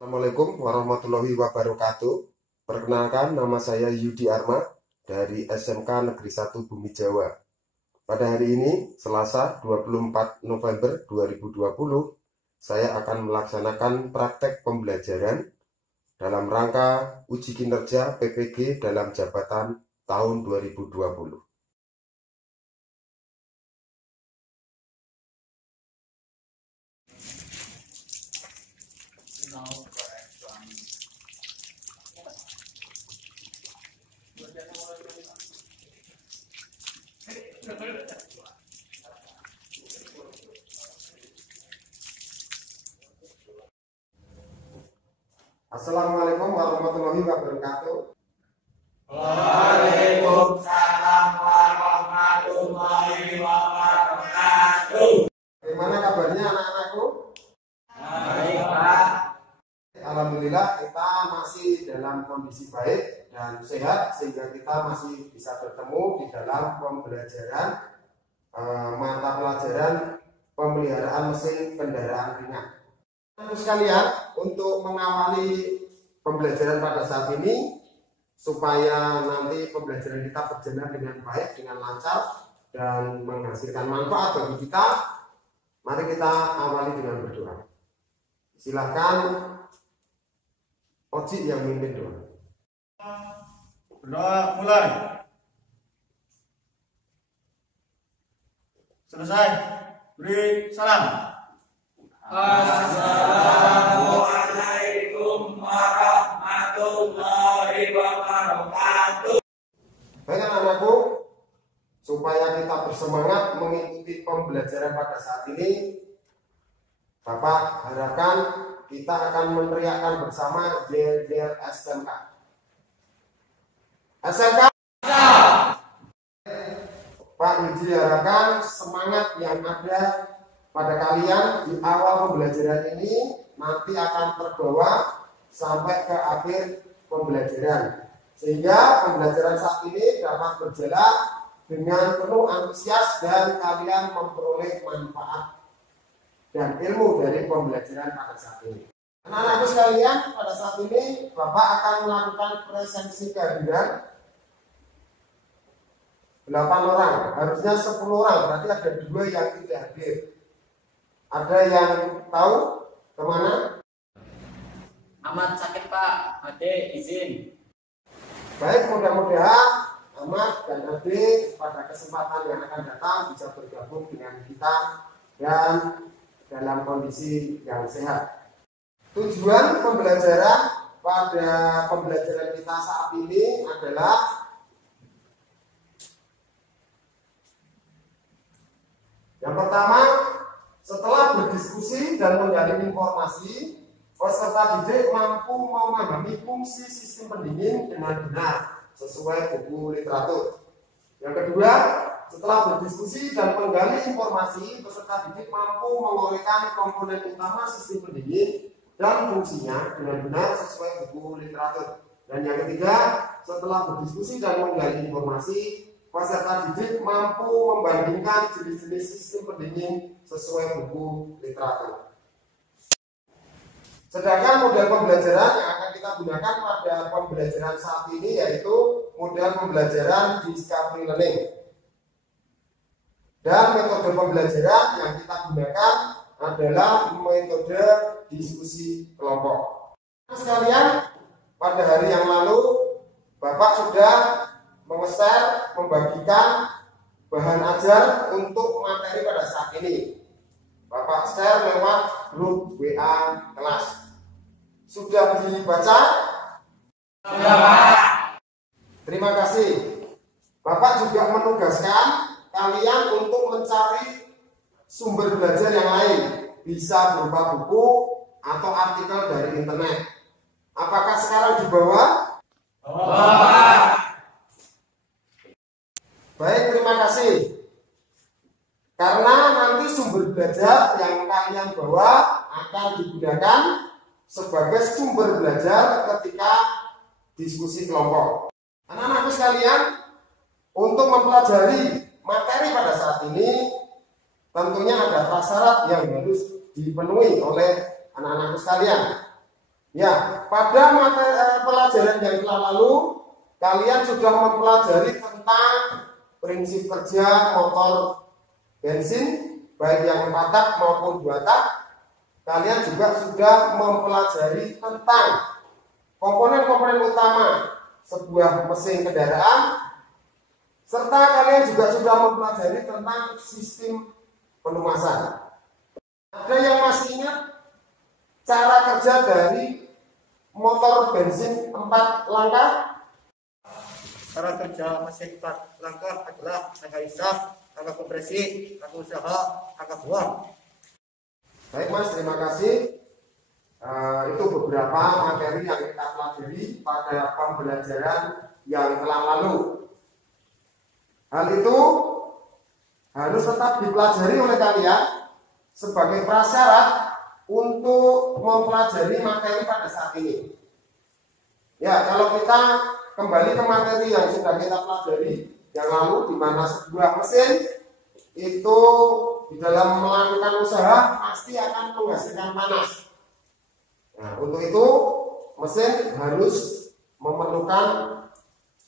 Assalamualaikum warahmatullahi wabarakatuh. Perkenalkan, nama saya Yudi Arma dari SMK Negeri 1 Bumi Jawa. Pada hari ini, Selasa 24 November 2020, saya akan melaksanakan praktek pembelajaran dalam rangka uji kinerja PPG dalam jabatan tahun 2020. Assalamualaikum warahmatullahi wabarakatuh. Waalaikumsalam warahmatullahi wabarakatuh. Bagaimana kabarnya anak-anakku? Baik, Pak. Alhamdulillah kita masih dalam kondisi baik dan sehat sehingga kita masih bisa bertemu di dalam pembelajaran mata pelajaran pemeliharaan mesin kendaraan ringan. Teman-teman sekalian, untuk mengawali pembelajaran pada saat ini supaya nanti pembelajaran kita berjalan dengan baik, dengan lancar dan menghasilkan manfaat bagi kita, mari kita awali dengan berdoa. Silakan Oji yang memimpin doa. Berdoa mulai. Selesai. Beri salam. Assalamualaikum warahmatullahi wabarakatuh. Baik anak-anakku, supaya kita bersemangat mengikuti pembelajaran pada saat ini, Bapak harapkan kita akan meneriakkan bersama yel-yel SMK. SMK. Pak Yudi harapkan semangat yang ada pada kalian di awal pembelajaran ini nanti akan terbawa sampai ke akhir pembelajaran, sehingga pembelajaran saat ini dapat berjalan dengan penuh antusias dan kalian memperoleh manfaat dan ilmu dari pembelajaran pada saat ini. Anak-anakku sekalian, pada saat ini Bapak akan melakukan presensi kehadiran 8 orang, harusnya 10 orang, berarti ada 2 yang tidak hadir. Ada yang tahu kemana? Amat sakit, Pak. Ade izin. Baik, mudah-mudahan Ahmad dan Ade pada kesempatan yang akan datang bisa bergabung dengan kita dan dalam kondisi yang sehat. Tujuan pembelajaran pada pembelajaran kita saat ini adalah yang pertama, setelah berdiskusi dan menggali informasi, peserta didik mampu memahami fungsi sistem pendingin dengan benar sesuai buku literatur. Yang kedua, setelah berdiskusi dan menggali informasi, peserta didik mampu menguraikan komponen utama sistem pendingin dan fungsinya dengan benar sesuai buku literatur. Dan yang ketiga, setelah berdiskusi dan menggali informasi, peserta didik mampu membandingkan jenis-jenis sistem pendingin sesuai buku literatur. Sedangkan model pembelajaran yang akan kita gunakan pada pembelajaran saat ini yaitu model pembelajaran discovery learning. Dan metode pembelajaran yang kita gunakan adalah metode diskusi kelompok. Sekalian, pada hari yang lalu Bapak sudah membagikan bahan ajar untuk materi pada saat ini. Bapak share lewat grup WA kelas. Sudah dibaca? Sudah, Pak. Terima kasih. Bapak juga menugaskan kalian untuk mencari sumber belajar yang lain, bisa berupa buku atau artikel dari internet. Apakah sekarang di bawah? Baik, terima kasih. Karena nanti sumber belajar yang kalian bawa akan digunakan sebagai sumber belajar ketika diskusi kelompok. Anak-anakku sekalian, untuk mempelajari materi pada saat ini tentunya ada prasyarat yang harus dipenuhi oleh anak-anakku sekalian. Ya, pada pelajaran yang telah lalu kalian sudah mempelajari tentang prinsip kerja motor bensin baik yang 4 tak maupun 2 tak. Kalian juga sudah mempelajari tentang komponen-komponen utama sebuah mesin kendaraan, serta kalian juga sudah mempelajari tentang sistem pelumasan. Ada yang masih ingat cara kerja dari motor bensin 4 langkah? Cara kerja mesin 4 langkah adalah langkah isap, langkah kompresi, langkah usaha, langkah buang. Baik Mas, terima kasih. Itu beberapa materi yang kita pelajari pada pembelajaran yang telah lalu. Hal itu harus tetap dipelajari oleh kalian sebagai prasyarat untuk mempelajari materi pada saat ini. Ya, kalau kita kembali ke materi yang sudah kita pelajari yang lalu, di mana sebuah mesin itu di dalam melakukan usaha pasti akan menghasilkan panas. Nah, untuk itu mesin harus memerlukan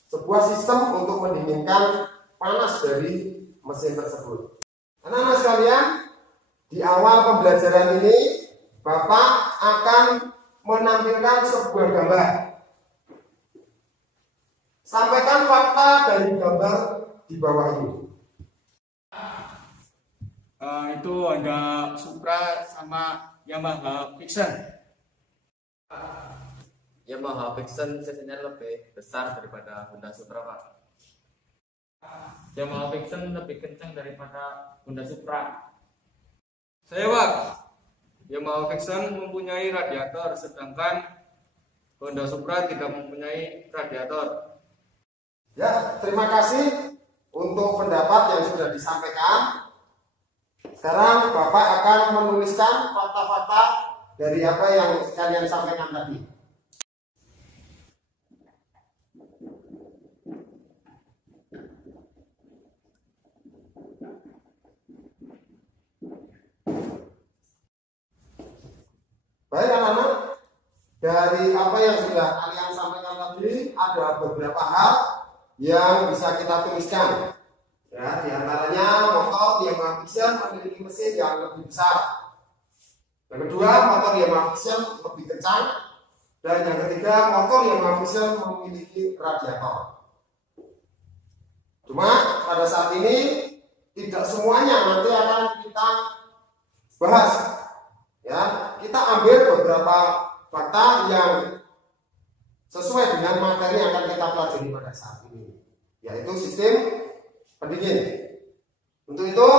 sebuah sistem untuk mendinginkan panas dari mesin tersebut. Anak-anak sekalian, di awal pembelajaran ini Bapak akan menampilkan sebuah gambar. Sampaikan fakta dari gambar di bawah ini. Itu Honda Supra sama Yamaha Vision. Yamaha Vision cc-nya lebih besar daripada Honda Supra, Pak. Yamaha Vision lebih kencang daripada Honda Supra. Saya Pak, Yamaha Vision mempunyai radiator, sedangkan Honda Supra tidak mempunyai radiator. Ya, terima kasih untuk pendapat yang sudah disampaikan. Sekarang Bapak akan menuliskan fakta-fakta dari apa yang kalian sampaikan tadi. Baik anak-anak, dari apa yang sudah kalian sampaikan tadi ada beberapa hal yang bisa kita tuliskan. Ya, di antaranya motor Yamaha Vision memiliki mesin yang lebih besar. Yang kedua, motor Yamaha Vision lebih kencang. Dan yang ketiga, motor Yamaha Vision memiliki radiator. Cuma pada saat ini tidak semuanya nanti akan kita bahas. Ya, kita ambil beberapa fakta yang sesuai dengan materi yang akan kita pelajari pada saat ini, yaitu sistem pendingin. Untuk itu,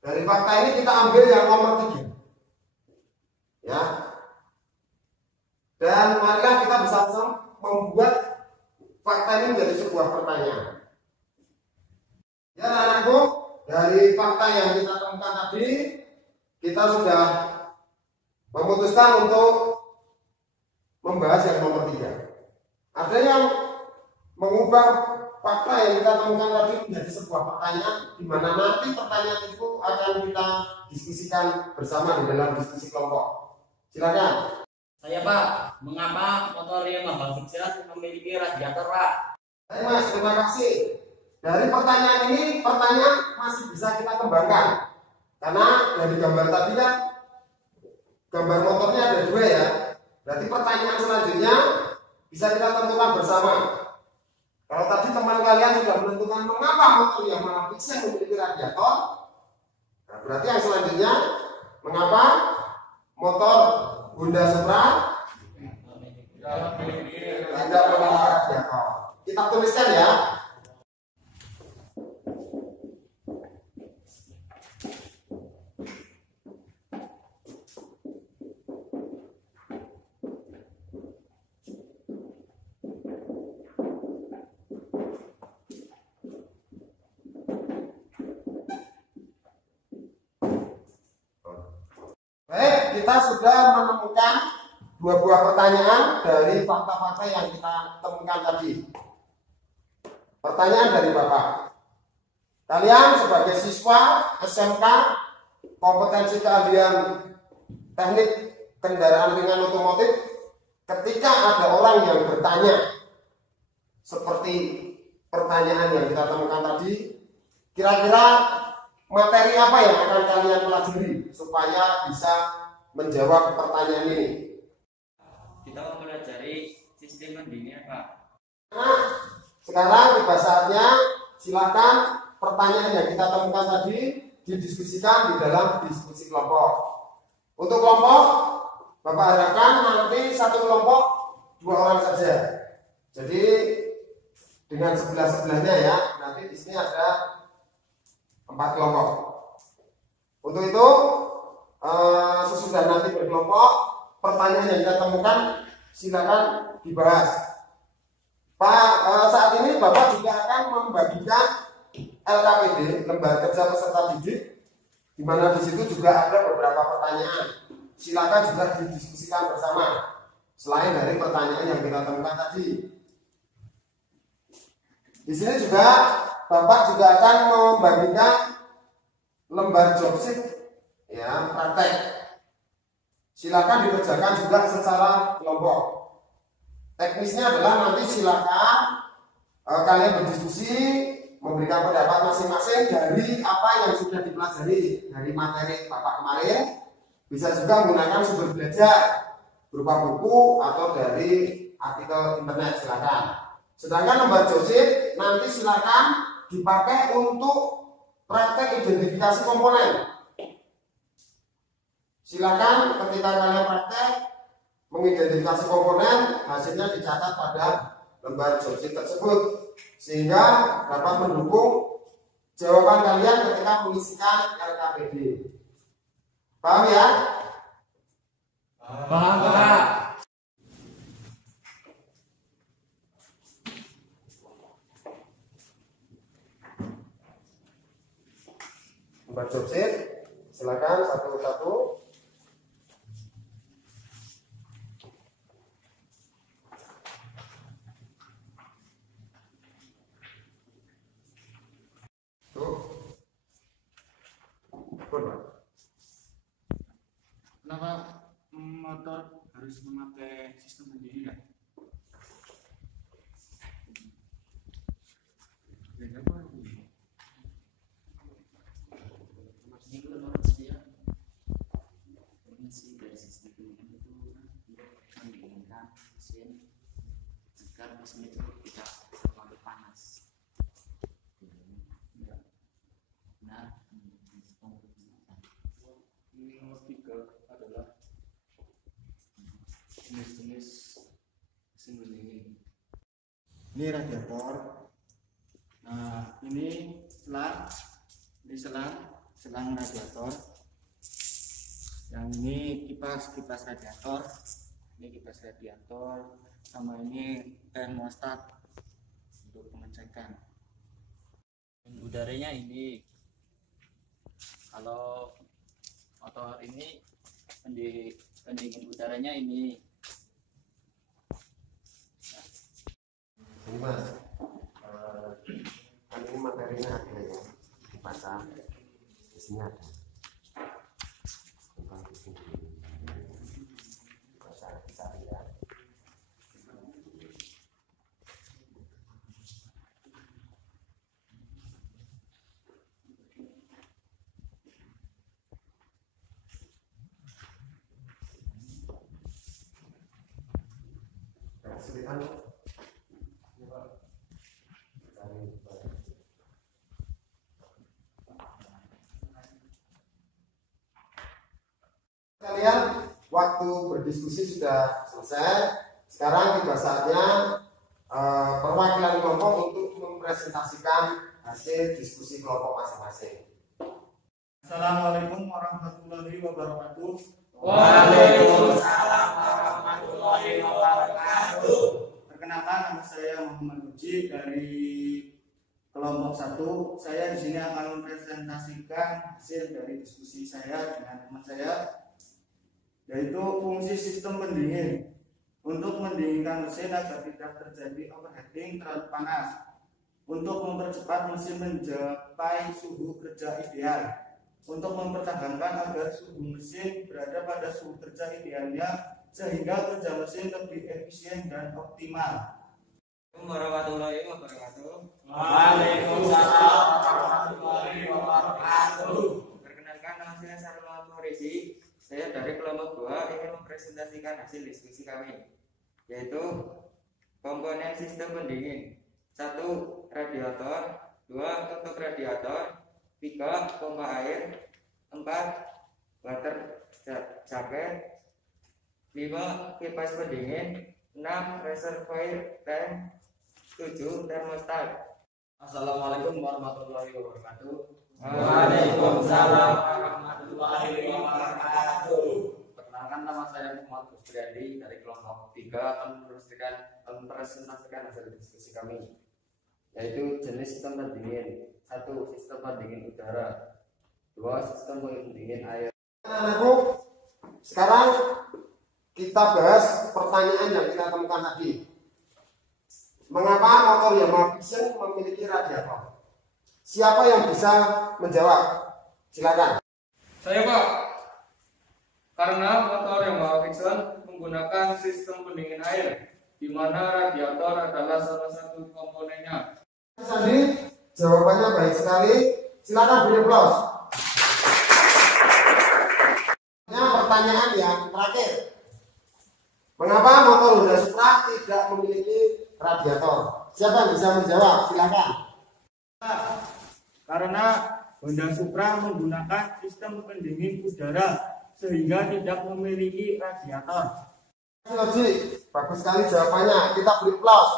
dari fakta ini kita ambil yang nomor 3. Ya. Dan marilah kita bersama membuat fakta ini menjadi sebuah pertanyaan. Ya, anak-anakku, dari fakta yang kita temukan tadi, kita sudah memutuskan untuk membahas yang nomor 3. Ada yang mengubah fakta yang kita temukan tadi menjadi sebuah pertanyaan, di mana nanti pertanyaan itu akan kita diskusikan bersama di dalam diskusi kelompok. Silakan. Saya Pak, mengapa motor Yamaha Vision memiliki radiator Pak? Baik Mas, terima kasih. Dari pertanyaan ini, pertanyaan masih bisa kita kembangkan. Karena dari gambar tadi kan, gambar motornya ada 2 ya. Berarti pertanyaan selanjutnya bisa kita tentukan bersama. Kalau tadi teman kalian sudah menentukan mengapa motor Yamaha Vision memiliki radiator, nah berarti yang selanjutnya mengapa motor Honda Supra tidak memiliki radiator. Kita tuliskan ya. Baik, kita sudah menemukan 2 buah pertanyaan dari fakta-fakta yang kita temukan tadi. Pertanyaan dari Bapak. Kalian sebagai siswa SMK kompetensi keahlian teknik kendaraan ringan otomotif, ketika ada orang yang bertanya seperti pertanyaan yang kita temukan tadi, kira-kira materi apa yang akan kalian pelajari supaya bisa menjawab pertanyaan ini? Kita mau pelajari sistem pendingin, Pak. Nah, sekarang tiba saatnya silakan pertanyaan yang kita temukan tadi didiskusikan di dalam diskusi kelompok. Untuk kelompok, Bapak harapkan nanti satu kelompok 2 orang saja. Jadi dengan sebelah-sebelahnya ya, nanti di sini ada 4 kelompok. Untuk itu sesudah nanti berkelompok, pertanyaan yang kita temukan silakan dibahas. Pak, saat ini Bapak juga akan membagikan LKPD, Lembar Kerja Peserta Didik, di mana di situ juga ada beberapa pertanyaan. Silakan juga didiskusikan bersama. Selain dari pertanyaan yang kita temukan tadi, di sini juga Bapak juga akan membagikan lembar job sheet, ya, praktek. Silakan dikerjakan juga secara kelompok. Teknisnya adalah nanti silakan kalian berdiskusi, memberikan pendapat masing-masing dari apa yang sudah dipelajari dari materi Bapak kemarin. Bisa juga menggunakan sumber belajar berupa buku atau dari artikel internet, silakan. Sedangkan lembar job sheet nanti silakan dipakai untuk praktek identifikasi komponen. Silakan ketika kalian praktek mengidentifikasi komponen, hasilnya dicatat pada lembar job sheet tersebut sehingga dapat mendukung jawaban kalian ketika mengisikan LKPD. Paham ya? Paham, Pak. Lembar job sheet, silakan satu-satu. Kenapa motor harus memakai sistem pendingin? Ini menurut saya fungsi dari sistem pendingin itu mendinginkan mesin agar mesin itu tidak terlalu panas. Nah, Ini nomor 3 adalah jenis-jenis mesin pendingin. Ini radiator. Nah, ini selang radiator. Yang ini kipas radiator. Ini kipas radiator. Sama ini termostat untuk pengecekan. udaranya ini. Kalau motor ini pendingin udaranya ini. Ini Mas, kan ini materinya ada ya, dipasang di sini ada. Bukan di sini. Bisa lihat. Kesulitan. Kalian waktu berdiskusi sudah selesai. Sekarang tiba saatnya perwakilan kelompok untuk mempresentasikan hasil diskusi kelompok masing-masing. Assalamualaikum warahmatullahi wabarakatuh. Waalaikumsalam warahmatullahi wabarakatuh. Perkenalkan, nama saya Muhammad Uji dari kelompok 1. Saya di sini akan mempresentasikan hasil dari diskusi saya dengan teman saya, yaitu fungsi sistem pendingin untuk mendinginkan mesin agar tidak terjadi overheating terlalu panas, untuk mempercepat mesin mencapai suhu kerja ideal, untuk mempertahankan agar suhu mesin berada pada suhu kerja idealnya sehingga kerja mesin lebih efisien dan optimal. Assalamualaikum warahmatullahi wabarakatuh. Waalaikumsalam warahmatullahi wabarakatuh. Perkenalkan, nama saya Sarul Faurizi. Saya dari kelompok 2 ingin mempresentasikan hasil diskusi kami, yaitu komponen sistem pendingin. 1. Radiator. 2. Tutup radiator. 3. Pompa air. 4. Water jacket. 5. Kipas pendingin. 6. Reservoir tank. 7. Termostat. Assalamualaikum warahmatullahi wabarakatuh. Waalaikumsalam warahmatullahi wabarakatuh. Perkenalkan, nama saya Muhammad Kusriandi dari kelompok 3 akan mempresentasikan hasil diskusi kami, yaitu jenis sistem pendingin. 1. Sistem pendingin udara. 2. Sistem pendingin air. Anak-anakku, sekarang kita bahas pertanyaan yang kita temukan tadi. Mengapa motor Yamaha Vision memiliki radiator? Siapa yang bisa menjawab? Silakan. Saya, Pak. Karena motor Yamaha Vision menggunakan sistem pendingin air, di mana radiator adalah salah satu komponennya. Sandi, jawabannya baik sekali. Silakan beri aplaus. Pertanyaan yang terakhir. Mengapa motor Honda Supra tidak memiliki radiator? Siapa yang bisa menjawab? Silakan. Karena Honda Supra menggunakan sistem pendingin udara sehingga tidak memiliki radiator. Logik, bagus sekali jawabannya. Kita beri aplaus.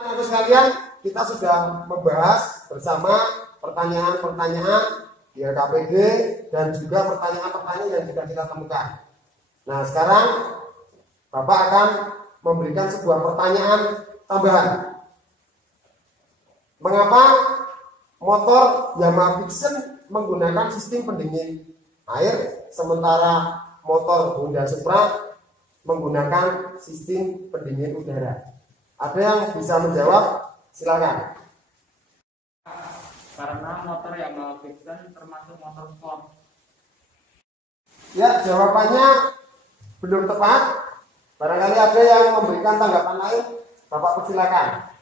Anak-anak sekalian, kita sudah membahas bersama pertanyaan-pertanyaan di LKPD dan juga pertanyaan-pertanyaan yang sudah kita temukan. Nah, sekarang Bapak akan memberikan sebuah pertanyaan tambahan. Mengapa motor Yamaha Vision menggunakan sistem pendingin air sementara motor Honda Supra menggunakan sistem pendingin udara? Ada yang bisa menjawab? Silakan. Karena motor Yamaha Vision termasuk motor sport. Ya, jawabannya belum tepat. Barangkali ada yang memberikan tanggapan lain. Bapak persilakan.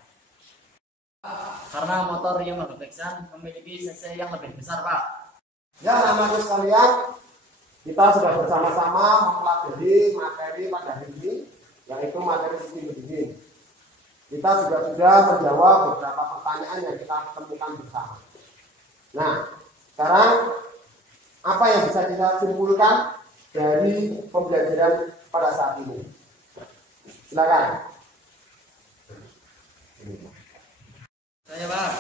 Karena motor Yamaha Vision memiliki cc yang lebih besar, Pak. Ya, anak-anakku sekalian, kita sudah bersama-sama mempelajari materi pada hari ini, yaitu materi sistem pendingin. Kita juga sudah menjawab beberapa pertanyaan yang kita temukan bersama. Nah, sekarang apa yang bisa kita simpulkan dari pembelajaran pada saat ini? Silakan. Saya, Pak.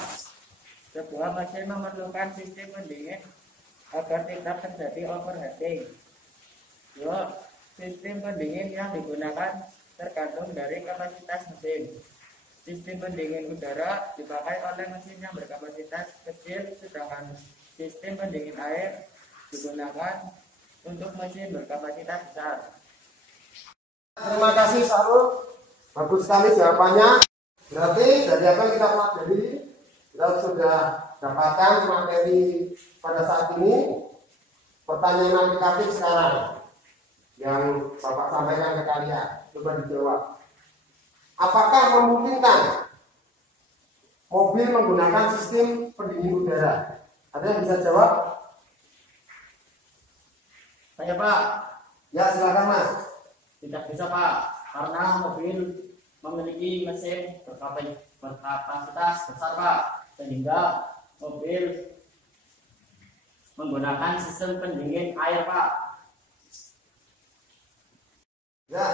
Sebuah mesin memerlukan sistem pendingin agar tidak terjadi overheating. 2. Sistem pendingin yang digunakan tergantung dari kapasitas mesin. Sistem pendingin udara dipakai oleh mesin yang berkapasitas kecil, sedangkan sistem pendingin air digunakan untuk mesin berkapasitas besar. Terima kasih Sarul, bagus sekali jawabannya. Berarti dari apa yang kita pelajari, kita sudah dapatkan materi pada saat ini. Pertanyaan aplikatif sekarang yang Bapak sampaikan ke kalian, coba dijawab. Apakah memungkinkan mobil menggunakan sistem pendingin udara? Ada yang bisa jawab? Saya, Pak. Ya, silakan Mas. Tidak bisa, Pak. Karena mobil memiliki mesin berkapasitas besar, Pak, sehingga mobil menggunakan sistem pendingin air, Pak. Ya,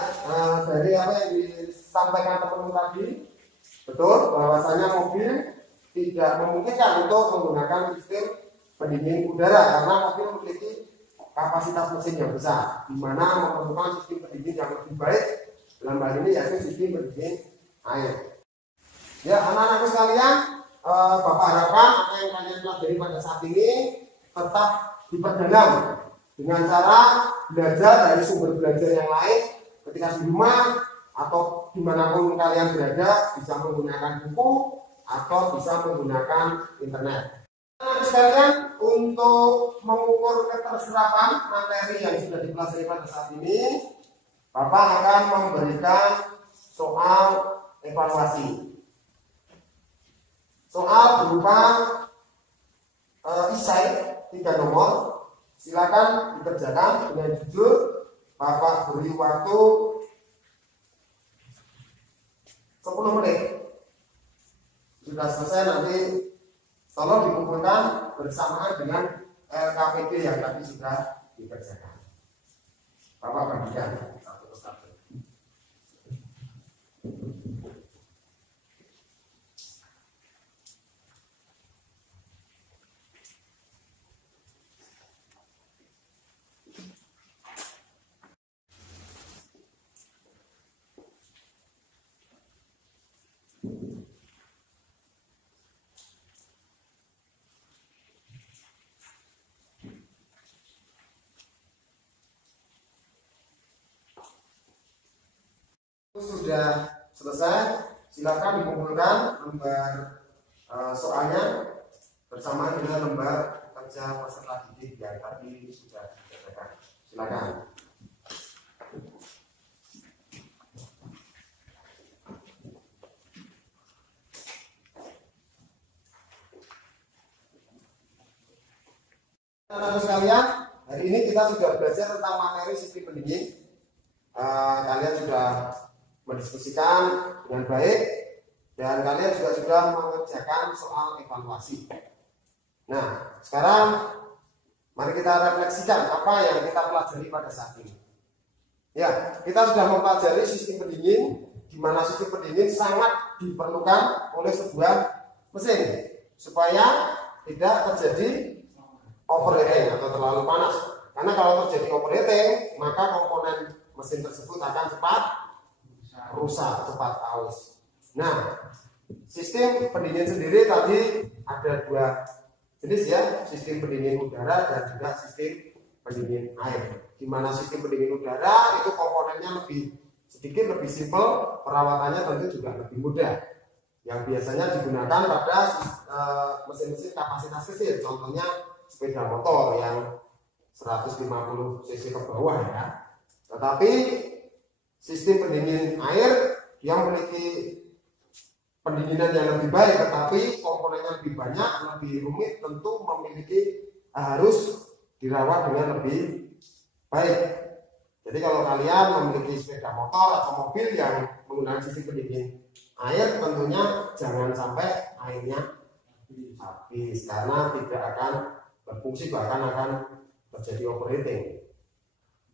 dari apa yang disampaikan teman-teman tadi, betul bahwasanya mobil tidak memungkinkan untuk menggunakan sistem pendingin udara karena mobil memiliki kapasitas mesin yang besar, di mana memerlukan sistem pendingin yang lebih baik dalam hal ini yaitu sistem pendingin air. Ya, anak-anakku sekalian, Bapak harapkan apa yang kalian pelajari pada saat ini tetap diperdalam dengan cara belajar dari sumber belajar yang lain. Ketika di rumah atau dimanapun kalian berada, bisa menggunakan buku atau bisa menggunakan internet. Nah, sekalian, untuk mengukur keterserapan materi yang sudah dipelajari pada saat ini, Bapak akan memberikan soal evaluasi. Soal berupa esai 3 nomor. Silakan dikerjakan dengan jujur. Bapak beri waktu 10 menit. Sudah selesai nanti tolong dikumpulkan bersamaan dengan LKPD yang tadi sudah dikerjakan. Bapak bagikan satu persatu. Sudah selesai, silakan dikumpulkan lembar soalnya bersamaan dengan lembar kerja peserta didik yang tadi sudah dikerjakan. Silakan. Teman-teman sekalian, hari ini kita sudah belajar tentang materi sistem pendingin. Kalian sudah mendiskusikan dengan baik dan kalian juga sudah mengerjakan soal evaluasi. Nah, sekarang mari kita refleksikan apa yang kita pelajari pada saat ini. Ya, kita sudah mempelajari sistem pendingin, di mana sistem pendingin sangat diperlukan oleh sebuah mesin supaya tidak terjadi overheating atau terlalu panas. Karena kalau terjadi overheating, maka komponen mesin tersebut akan cepat rusak, cepat aus. Nah, sistem pendingin sendiri tadi ada 2 jenis ya, sistem pendingin udara dan juga sistem pendingin air. Di mana sistem pendingin udara itu komponennya sedikit lebih simpel, perawatannya tentu juga lebih mudah. Yang biasanya digunakan pada mesin-mesin kapasitas kecil, contohnya sepeda motor yang 150 cc ke bawah ya. Tetapi sistem pendingin air yang memiliki pendinginan yang lebih baik, tetapi komponennya lebih banyak, lebih rumit, tentu harus dirawat dengan lebih baik. Jadi kalau kalian memiliki sepeda motor atau mobil yang menggunakan sistem pendingin air, tentunya jangan sampai airnya habis karena tidak akan berfungsi, bahkan akan terjadi overheating.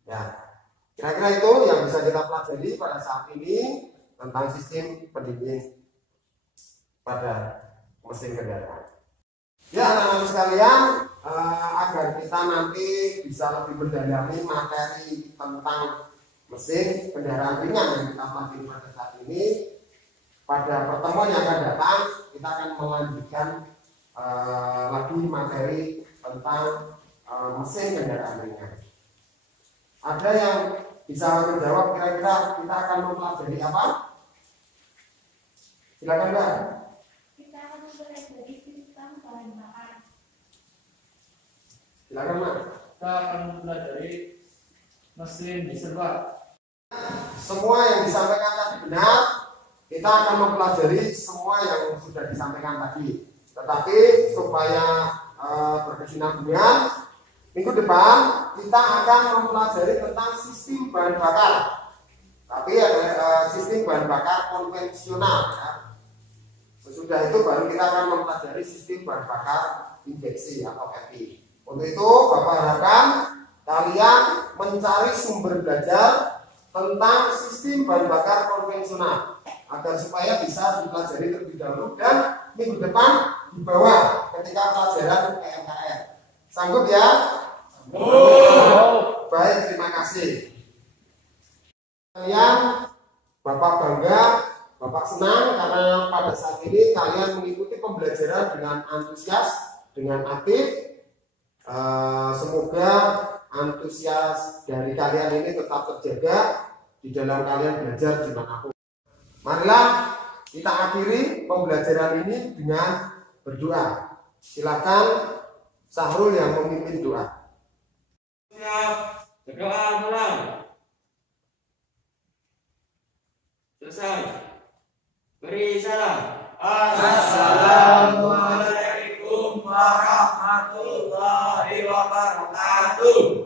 Ya. Kira-kira itu yang bisa kita pelajari pada saat ini tentang sistem pendingin pada mesin kendaraan. Ya, anak-anak sekalian, agar kita nanti bisa lebih mendalami materi tentang mesin kendaraan ringan yang kita pelajari pada saat ini, pada pertemuan yang akan datang kita akan melanjutkan lagi materi tentang mesin kendaraan ringan. Ada yang bisa menjawab kira-kira kita akan mempelajari apa? Silakan Mbak. Kita akan mempelajari sistem bahan bakar. Silakan Mbak. Kita akan mempelajari mesin diesel Pak. Semua yang disampaikan tadi benar. Kita akan mempelajari semua yang sudah disampaikan tadi. Tetapi supaya berkesinambungan, minggu depan kita akan mempelajari tentang sistem bahan bakar. Tapi ada sistem bahan bakar konvensional ya. Sesudah itu baru kita akan mempelajari sistem bahan bakar injeksi atau FI. Untuk itu Bapak harapkan kalian mencari sumber belajar tentang sistem bahan bakar konvensional agar supaya bisa dipelajari terlebih dahulu dan minggu depan dibawa ketika pelajaran PMKR. Sanggup ya? Baik, terima kasih. Kalian, Bapak bangga, Bapak senang karena pada saat ini kalian mengikuti pembelajaran dengan antusias, dengan aktif. Semoga antusias dari kalian ini tetap terjaga di dalam kalian belajar dimanapun. Marilah kita akhiri pembelajaran ini dengan berdoa. Silakan Sahrul yang memimpin doa. Siap, berdoa mulai. Selesai. Beri salam. Assalamualaikum warahmatullahi wabarakatuh.